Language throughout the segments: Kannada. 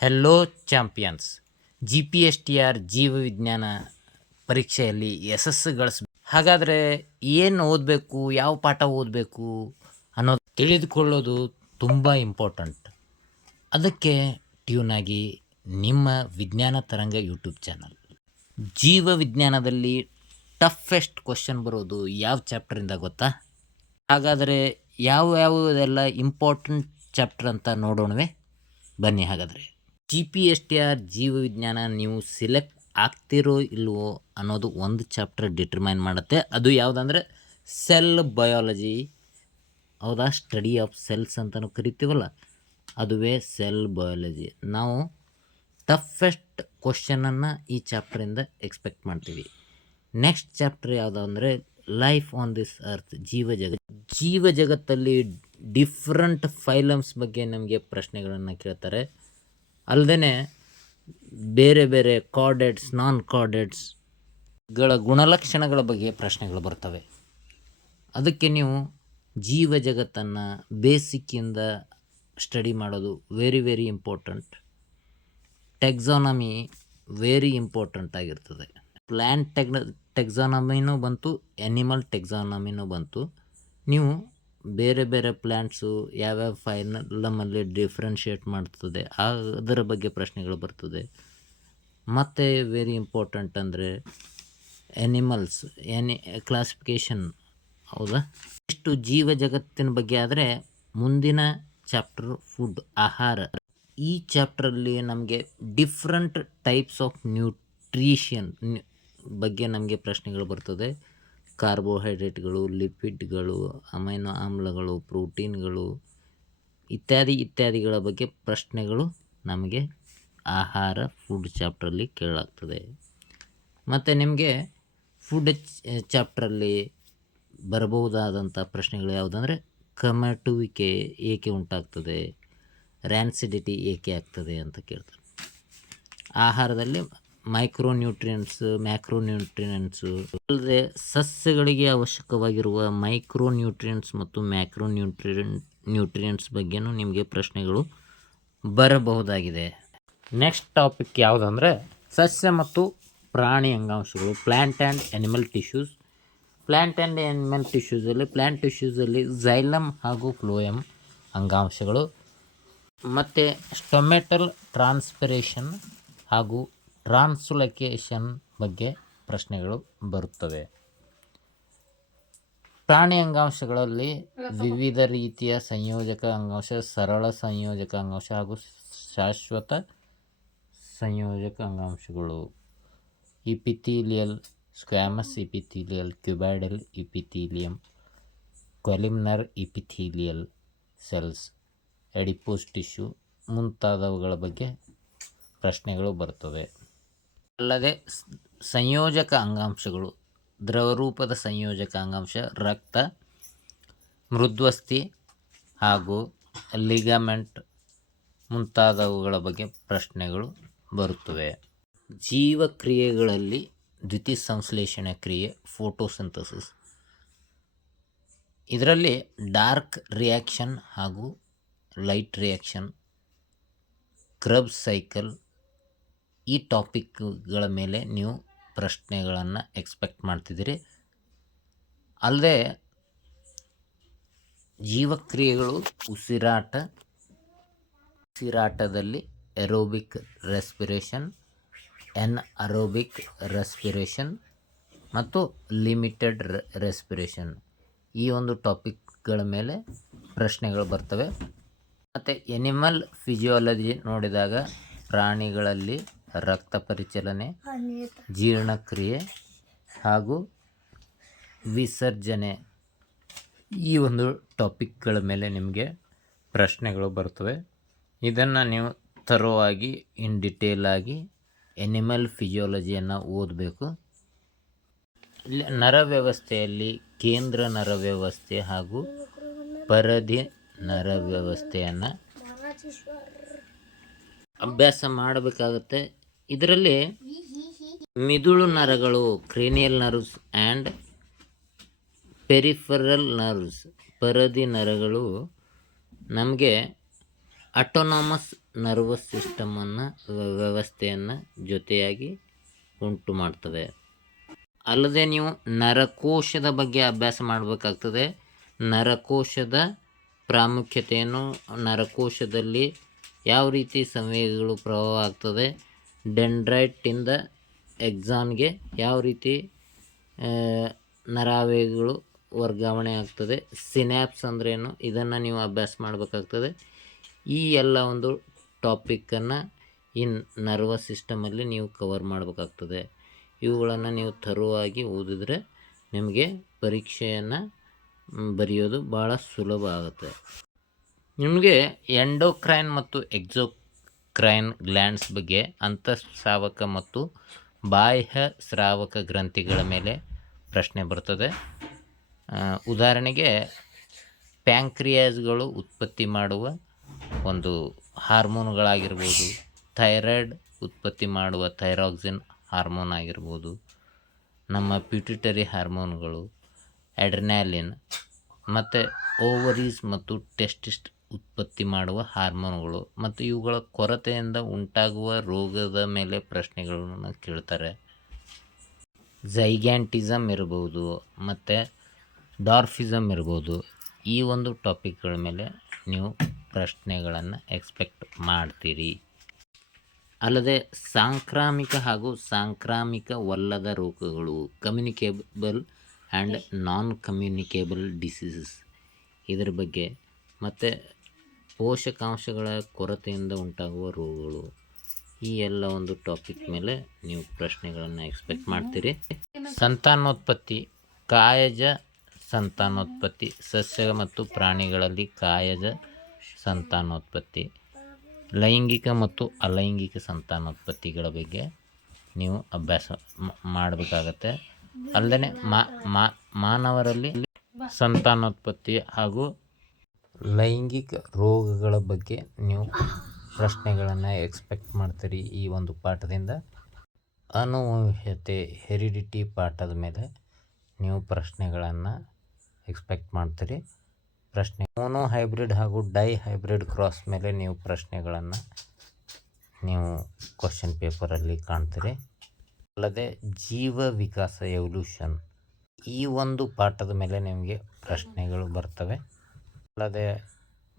Hello champions. GPSTR ಜೀವವಿಜ್ಞಾನ ಪರೀಕ್ಷೆಯಲ್ಲಿ ಯಶಸ್ಸು ಗಳಿಸ್ಬೇಕು. ಹಾಗಾದರೆ ಏನು ಓದಬೇಕು, ಯಾವ ಪಾಠ ಓದಬೇಕು ಅನ್ನೋದು ತಿಳಿದುಕೊಳ್ಳೋದು ತುಂಬ ಇಂಪಾರ್ಟೆಂಟ್. ಅದಕ್ಕೆ ಟ್ಯೂನಾಗಿ ನಿಮ್ಮ ವಿಜ್ಞಾನ ತರಂಗ ಯೂಟ್ಯೂಬ್ ಚಾನಲ್. ಜೀವವಿಜ್ಞಾನದಲ್ಲಿ ಟಫೆಸ್ಟ್ ಕ್ವಶನ್ ಬರೋದು ಯಾವ ಚಾಪ್ಟರಿಂದ ಗೊತ್ತಾ? ಹಾಗಾದರೆ ಯಾವುದೆಲ್ಲ ಇಂಪಾರ್ಟೆಂಟ್ ಚಾಪ್ಟರ್ ಅಂತ ನೋಡೋಣವೇ ಬನ್ನಿ. ಹಾಗಾದರೆ GPSTR ಜೀವವಿಜ್ಞಾನ ನೀವು ಸಿಲೆಕ್ಟ್ ಆಗ್ತಿರೋ ಇಲ್ವೋ ಅನ್ನೋದು ಒಂದು ಚಾಪ್ಟರ್ ಡಿಟರ್ಮೈನ್ ಮಾಡುತ್ತೆ. ಅದು ಯಾವುದಂದರೆ ಸೆಲ್ ಬಯಾಲಜಿ. ಹೌದಾ? ಸ್ಟಡಿ ಆಫ್ ಸೆಲ್ಸ್ ಅಂತಲೂ ಕರಿತೀವಲ್ಲ, ಅದುವೇ ಸೆಲ್ ಬಯಾಲಜಿ. ನಾವು ಟಫೆಸ್ಟ್ ಕ್ವಶನನ್ನು ಈ ಚಾಪ್ಟರಿಂದ ಎಕ್ಸ್ಪೆಕ್ಟ್ ಮಾಡ್ತೀವಿ. ನೆಕ್ಸ್ಟ್ ಚಾಪ್ಟರ್ ಯಾವುದು ಅಂದರೆ ಲೈಫ್ ಆನ್ ದಿಸ್ ಅರ್ತ್, ಜೀವ ಜಗತ್ತಲ್ಲಿ ಡಿಫ್ರೆಂಟ್ ಫೈಲಮ್ಸ್ ಬಗ್ಗೆ ನಮಗೆ ಪ್ರಶ್ನೆಗಳನ್ನು ಕೇಳ್ತಾರೆ. ಅಲ್ಲದೆ ಬೇರೆ ಬೇರೆ ಕಾರ್ಡೆಟ್ಸ್, ನಾನ್ ಕಾರ್ಡೆಟ್ಸ್ಗಳ ಗುಣಲಕ್ಷಣಗಳ ಬಗ್ಗೆ ಪ್ರಶ್ನೆಗಳು ಬರ್ತವೆ. ಅದಕ್ಕೆ ನೀವು ಜೀವ ಜಗತ್ತನ್ನು ಬೇಸಿಕ್ಕಿಂದ ಸ್ಟಡಿ ಮಾಡೋದು ವೆರಿ ಇಂಪಾರ್ಟೆಂಟ್. ಟೆಕ್ಸಾನಮಿ ವೆರಿ ಇಂಪಾರ್ಟೆಂಟ್ ಆಗಿರ್ತದೆ. ಪ್ಲ್ಯಾಂಟ್ ಟೆಕ್ಸಾನಮಿನೂ ಬಂತು, ಎನಿಮಲ್ ಟೆಕ್ಸಾನಮಿನೂ ಬಂತು. ನೀವು ಬೇರೆ ಬೇರೆ ಪ್ಲ್ಯಾಂಟ್ಸು ಯಾವ್ಯಾವ ಫೈಲಮಲ್ಲಿ ಡಿಫ್ರೆನ್ಷಿಯೇಟ್ ಮಾಡ್ತದೆ ಅದರ ಬಗ್ಗೆ ಪ್ರಶ್ನೆಗಳು ಬರ್ತದೆ. ಮತ್ತು ವೆರಿ ಇಂಪಾರ್ಟೆಂಟ್ ಅಂದರೆ ಎನಿಮಲ್ಸ್ ಕ್ಲಾಸಿಫಿಕೇಷನ್. ಹೌದಾ? ಇಷ್ಟು ಜೀವ ಜಗತ್ತಿನ ಬಗ್ಗೆ. ಆದರೆ ಮುಂದಿನ ಚಾಪ್ಟರ್ ಫುಡ್, ಆಹಾರ. ಈ ಚಾಪ್ಟ್ರಲ್ಲಿ ನಮಗೆ ಡಿಫ್ರೆಂಟ್ ಟೈಪ್ಸ್ ಆಫ್ ನ್ಯೂಟ್ರಿಷನ್ ಬಗ್ಗೆ ನಮಗೆ ಪ್ರಶ್ನೆಗಳು ಬರ್ತದೆ. ಕಾರ್ಬೋಹೈಡ್ರೇಟ್ಗಳು, ಲಿಪಿಡ್ಗಳು, ಅಮೈನೋ ಆಮ್ಲಗಳು, ಪ್ರೋಟೀನ್ಗಳು ಇತ್ಯಾದಿಗಳ ಬಗ್ಗೆ ಪ್ರಶ್ನೆಗಳು ನಮಗೆ ಆಹಾರ ಫುಡ್ ಚಾಪ್ಟ್ರಲ್ಲಿ ಕೇಳಲಾಗ್ತದೆ. ಮತ್ತು ನಿಮಗೆ ಫುಡ್ ಚಾಪ್ಟ್ರಲ್ಲಿ ಬರಬಹುದಾದಂಥ ಪ್ರಶ್ನೆಗಳು ಯಾವುದಂದರೆ ಕಮಟುವಿಕೆ ಏಕೆ ಉಂಟಾಗ್ತದೆ, ರ್ಯಾನ್ಸಿಡಿಟಿ ಏಕೆ ಆಗ್ತದೆ ಅಂತ ಕೇಳ್ತಾರೆ. ಆಹಾರದಲ್ಲಿ ಮೈಕ್ರೋನ್ಯೂಟ್ರಿಯೆಂಟ್ಸು, ಮ್ಯಾಕ್ರೋನ್ಯೂಟ್ರಿಯೆಂಟ್ಸು ಅಲ್ಲದೆ ಸಸ್ಯಗಳಿಗೆ ಅವಶ್ಯಕವಾಗಿರುವ ಮೈಕ್ರೋನ್ಯೂಟ್ರಿಯೆಂಟ್ಸ್ ಮತ್ತು ಮ್ಯಾಕ್ರೋನ್ಯೂಟ್ರಿಯೆಂಟ್ಸ್ ಬಗ್ಗೆನೂ ನಿಮಗೆ ಪ್ರಶ್ನೆಗಳು ಬರಬಹುದಾಗಿದೆ. ನೆಕ್ಸ್ಟ್ ಟಾಪಿಕ್ ಯಾವುದಂದರೆ ಸಸ್ಯ ಮತ್ತು ಪ್ರಾಣಿ ಅಂಗಾಂಶಗಳು, plant and animal tissues. Plant ಟಿಶ್ಯೂಸಲ್ಲಿ ಝೈಲಮ್ ಹಾಗೂ ಫ್ಲೋಯಮ್ ಅಂಗಾಂಶಗಳು ಮತ್ತು ಸ್ಟೊಮೆಟಲ್ ಟ್ರಾನ್ಸ್ಪಿರೇಷನ್ ಹಾಗೂ ಟ್ರಾನ್ಸ್ಲೊಕೇಶನ್ ಬಗ್ಗೆ ಪ್ರಶ್ನೆಗಳು ಬರುತ್ತವೆ. ಪ್ರಾಣಿ ಅಂಗಾಂಶಗಳಲ್ಲಿ ವಿವಿಧ ರೀತಿಯ ಸಂಯೋಜಕ ಅಂಗಾಂಶ, ಸರಳ ಸಂಯೋಜಕ ಅಂಗಾಂಶ ಹಾಗೂ ಶಾಶ್ವತ ಸಂಯೋಜಕ ಅಂಗಾಂಶಗಳು. Epithelial, squamous epithelial, cuboidal epithelium, columnar epithelial cells, adipose tissue ಮುಂತಾದವುಗಳ ಬಗ್ಗೆ ಪ್ರಶ್ನೆಗಳು ಬರ್ತವೆ. ಅಲ್ಲದೆ ಸಂಯೋಜಕ ಅಂಗಾಂಶಗಳು, ದ್ರವರೂಪದ ಸಂಯೋಜಕ ಅಂಗಾಂಶ, ರಕ್ತ, ಮೃದ್ವಸ್ಥಿ ಹಾಗೂ ಲಿಗಮೆಂಟ್ ಮುಂತಾದವುಗಳ ಬಗ್ಗೆ ಪ್ರಶ್ನೆಗಳು ಬರುತ್ತವೆ. ಜೀವಕ್ರಿಯೆಗಳಲ್ಲಿ ದ್ಯುತಿಸಂಶ್ಲೇಷಣೆ ಕ್ರಿಯೆ, ಫೋಟೋಸಿಂಥಸಿಸ್. ಇದರಲ್ಲಿ ಡಾರ್ಕ್ ರಿಯಾಕ್ಷನ್ ಹಾಗೂ ಲೈಟ್ ರಿಯಾಕ್ಷನ್, ಕ್ರೆಬ್ಸ್ ಸೈಕಲ್ ಈ ಟಾಪಿಕ್ಗಳ ಮೇಲೆ ನೀವು ಪ್ರಶ್ನೆಗಳನ್ನು ಎಕ್ಸ್ಪೆಕ್ಟ್ ಮಾಡ್ತಿದ್ದೀರಿ. ಅಲ್ಲದೆ ಜೀವಕ್ರಿಯೆಗಳು ಉಸಿರಾಟದಲ್ಲಿ ಎರೋಬಿಕ್ ರೆಸ್ಪಿರೇಷನ್, ಅರೋಬಿಕ್ ರೆಸ್ಪಿರೇಷನ್ ಮತ್ತು ಲಿಮಿಟೆಡ್ ರೆಸ್ಪಿರೇಷನ್ ಈ ಒಂದು ಟಾಪಿಕ್ಗಳ ಮೇಲೆ ಪ್ರಶ್ನೆಗಳು ಬರ್ತವೆ. ಮತ್ತು ಎನಿಮಲ್ ಫಿಸಿಯಾಲಜಿ ನೋಡಿದಾಗ ಪ್ರಾಣಿಗಳಲ್ಲಿ ರಕ್ತ ಪರಿಚಲನೆ, ಜೀರ್ಣಕ್ರಿಯೆ ಹಾಗೂ ವಿಸರ್ಜನೆ ಈ ಒಂದು ಟಾಪಿಕ್ಗಳ ಮೇಲೆ ನಿಮಗೆ ಪ್ರಶ್ನೆಗಳು ಬರ್ತವೆ. ಇದನ್ನು ನೀವು ಥರೋವಾಗಿ ಇನ್ ಡಿಟೇಲ್ ಆಗಿ ಎನಿಮಲ್ ಫಿಸಿಯಾಲಜಿಯನ್ನು ಓದಬೇಕು. ಇಲ್ಲಿ ನರವ್ಯವಸ್ಥೆಯಲ್ಲಿ ಕೇಂದ್ರ ನರವ್ಯವಸ್ಥೆ ಹಾಗೂ ಪರಧಿ ನರವ್ಯವಸ್ಥೆಯನ್ನು ಅಭ್ಯಾಸ ಮಾಡಬೇಕಾಗುತ್ತೆ. ಇದರಲ್ಲಿ ಮಿದುಳು ನರಗಳು, cranial nerves and peripheral nerves, ಪರಧಿ ನರಗಳು ನಮಗೆ ಆಟೋನಾಮಸ್ ನರ್ವಸ್ ಸಿಸ್ಟಮನ್ನು ವ್ಯವಸ್ಥೆಯನ್ನು ಜೊತೆಯಾಗಿ ಉಂಟು ಮಾಡ್ತದೆ. ಅಲ್ಲದೆ ನೀವು ನರಕೋಶದ ಬಗ್ಗೆ ಅಭ್ಯಾಸ ಮಾಡಬೇಕಾಗ್ತದೆ. ನರಕೋಶದ ಪ್ರಾಮುಖ್ಯತೆಯನ್ನು, ನರಕೋಶದಲ್ಲಿ ಯಾವ ರೀತಿ ಸಂವೇಗಗಳು ಪ್ರಭಾವ ಆಗ್ತದೆ, ಡೆಂಡ್ರೈಟಿಂದ ಎಕ್ಸಾನ್ಗೆ ಯಾವ ರೀತಿ ನರಾವೇಗಗಳು ವರ್ಗಾವಣೆ ಆಗ್ತದೆ, ಸಿನ್ಯಾಪ್ಸ್ ಅಂದ್ರೇನು, ಇದನ್ನು ನೀವು ಅಭ್ಯಾಸ ಮಾಡಬೇಕಾಗ್ತದೆ. ಈ ಎಲ್ಲ ಒಂದು ಟಾಪಿಕ್ಕನ್ನು ಈ ನರ್ವಸ್ ಸಿಸ್ಟಮಲ್ಲಿ ನೀವು ಕವರ್ ಮಾಡಬೇಕಾಗ್ತದೆ. ಇವುಗಳನ್ನು ನೀವು ಥರೋವಾಗಿ ಓದಿದರೆ ನಿಮಗೆ ಪರೀಕ್ಷೆಯನ್ನು ಬರೆಯೋದು ಭಾಳ ಸುಲಭ ಆಗುತ್ತೆ. ನಿಮಗೆ ಎಂಡೋಕ್ರೈನ್ ಮತ್ತು ಎಕ್ಸೋಕ್ರೈನ್ ಗ್ಲ್ಯಾಂಡ್ಸ್ ಬಗ್ಗೆ, ಅಂತಃಸ್ರಾವಕ ಮತ್ತು ಬಾಹ್ಯ ಸ್ರಾವಕ ಗ್ರಂಥಿಗಳ ಮೇಲೆ ಪ್ರಶ್ನೆ ಬರ್ತದೆ. ಉದಾಹರಣೆಗೆ ಪ್ಯಾಂಕ್ರಿಯಾಸ್ಗಳು ಉತ್ಪತ್ತಿ ಮಾಡುವ ಒಂದು ಹಾರ್ಮೋನುಗಳಾಗಿರ್ಬೋದು, ಥೈರಾಯ್ಡ್ ಉತ್ಪತ್ತಿ ಮಾಡುವ ಥೈರಾಕ್ಸಿನ್ ಹಾರ್ಮೋನ್ ಆಗಿರ್ಬೋದು, ನಮ್ಮ ಪಿಟ್ಯುಟರಿ ಹಾರ್ಮೋನ್ಗಳು, ಅಡ್ರಿನಾಲಿನ್, ಮತ್ತು ಓವರೀಸ್ ಮತ್ತು ಟೆಸ್ಟಿಸ್ ಉತ್ಪತ್ತಿ ಮಾಡುವ ಹಾರ್ಮೋನ್ಗಳು, ಮತ್ತು ಇವುಗಳ ಕೊರತೆಯಿಂದ ಉಂಟಾಗುವ ರೋಗದ ಮೇಲೆ ಪ್ರಶ್ನೆಗಳನ್ನು ಕೇಳ್ತಾರೆ. ಝೈಗ್ಯಾಂಟಿಸಮ್ ಇರ್ಬೋದು ಮತ್ತು ಡಾರ್ಫಿಸಮ್ ಇರ್ಬೋದು. ಈ ಒಂದು ಟಾಪಿಕ್ಗಳ ಮೇಲೆ ನೀವು ಪ್ರಶ್ನೆಗಳನ್ನು ಎಕ್ಸ್ಪೆಕ್ಟ್ ಮಾಡ್ತೀರಿ. ಅಲ್ಲದೆ ಸಾಂಕ್ರಾಮಿಕ ಹಾಗೂ ಸಾಂಕ್ರಾಮಿಕವಲ್ಲದ ರೋಗಗಳು, communicable and non communicable diseases, ಇದರ ಬಗ್ಗೆ, ಮತ್ತು ಪೋಷಕಾಂಶಗಳ ಕೊರತೆಯಿಂದ ಉಂಟಾಗುವ ರೋಗಗಳು, ಈ ಎಲ್ಲ ಒಂದು ಟಾಪಿಕ್ ಮೇಲೆ ನೀವು ಪ್ರಶ್ನೆಗಳನ್ನು ಎಕ್ಸ್ಪೆಕ್ಟ್ ಮಾಡ್ತೀರಿ. ಸಂತಾನೋತ್ಪತ್ತಿ, ಕಾಯಜ ಸಂತಾನೋತ್ಪತ್ತಿ, ಸಸ್ಯ ಮತ್ತು ಪ್ರಾಣಿಗಳಲ್ಲಿ ಕಾಯಜ ಸಂತಾನೋತ್ಪತ್ತಿ, ಲೈಂಗಿಕ ಮತ್ತು ಅಲೈಂಗಿಕ ಸಂತಾನೋತ್ಪತ್ತಿಗಳ ಬಗ್ಗೆ ನೀವು ಅಭ್ಯಾಸ ಮಾಡಬೇಕಾಗತ್ತೆ. ಅಲ್ಲದೆ ಮಾನವರಲ್ಲಿ ಸಂತಾನೋತ್ಪತ್ತಿ ಹಾಗೂ ಲೈಂಗಿಕ ರೋಗಗಳ ಬಗ್ಗೆ ನೀವು ಪ್ರಶ್ನೆಗಳನ್ನು ಎಕ್ಸ್ಪೆಕ್ಟ್ ಮಾಡ್ತೀರಿ ಈ ಒಂದು ಪಾಠದಿಂದ. ಅನುವಂಶತೆ, ಹೆರಿಡಿಟಿ ಪಾಠದ ಮೇಲೆ ನೀವು ಪ್ರಶ್ನೆಗಳನ್ನು ಎಕ್ಸ್ಪೆಕ್ಟ್ ಮಾಡ್ತೀರಿ. ಮೋನೋ ಹೈಬ್ರಿಡ್ ಹಾಗೂ ಡೈ ಹೈಬ್ರಿಡ್ ಕ್ರಾಸ್ ಮೇಲೆ ನೀವು ಪ್ರಶ್ನೆಗಳನ್ನು ನೀವು ಕ್ವಶನ್ ಪೇಪರಲ್ಲಿ ಕಾಣ್ತೀರಿ. ಅಲ್ಲದೆ ಜೀವ ವಿಕಾಸ, ಎವಲ್ಯೂಷನ್, ಈ ಒಂದು ಪಾಠದ ಮೇಲೆ ನಿಮಗೆ ಪ್ರಶ್ನೆಗಳು ಬರ್ತವೆ. ಅಲ್ಲದೆ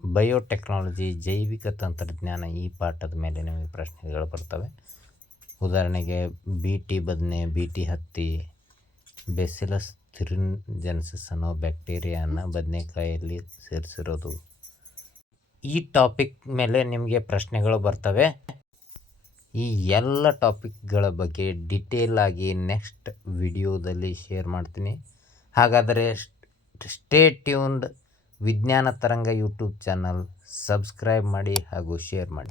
ಬಯೋಟೆಕ್ನಾಲಜಿ, ಜೈವಿಕ ತಂತ್ರಜ್ಞಾನ, ಈ ಪಾಠದ ಮೇಲೆ ನಿಮಗೆ ಪ್ರಶ್ನೆಗಳು ಬರ್ತವೆ. ಉದಾಹರಣೆಗೆ BT ಬದನೆ, BT ಹತ್ತಿ, ಬೆಸಿಲಸ್ ಥುರಿಂಜೆನ್ಸಿಸ್ ಅನ್ನೋ ಬ್ಯಾಕ್ಟೀರಿಯಾನ ಬದನೆಕಾಯಿಯಲ್ಲಿ ಸೇರಿಸಿರೋದು. ಈ ಟಾಪಿಕ್ ಮೇಲೆ ನಿಮಗೆ ಪ್ರಶ್ನೆಗಳು ಬರ್ತವೆ. ಈ ಎಲ್ಲ ಟಾಪಿಕ್ಗಳ ಬಗ್ಗೆ ಡಿಟೇಲ್ ಆಗಿ ನೆಕ್ಸ್ಟ್ ವಿಡಿಯೋದಲ್ಲಿ ಶೇರ್ ಮಾಡ್ತೀನಿ. ಹಾಗಾದರೆ ಸ್ಟೇ ಟ್ಯೂನ್ಡ್. ವಿಜ್ಞಾನ ತರಂಗ ಯೂಟ್ಯೂಬ್ ಚಾನಲ್ ಸಬ್ಸ್ಕ್ರೈಬ್ ಮಾಡಿ ಹಾಗೂ ಶೇರ್ ಮಾಡಿ.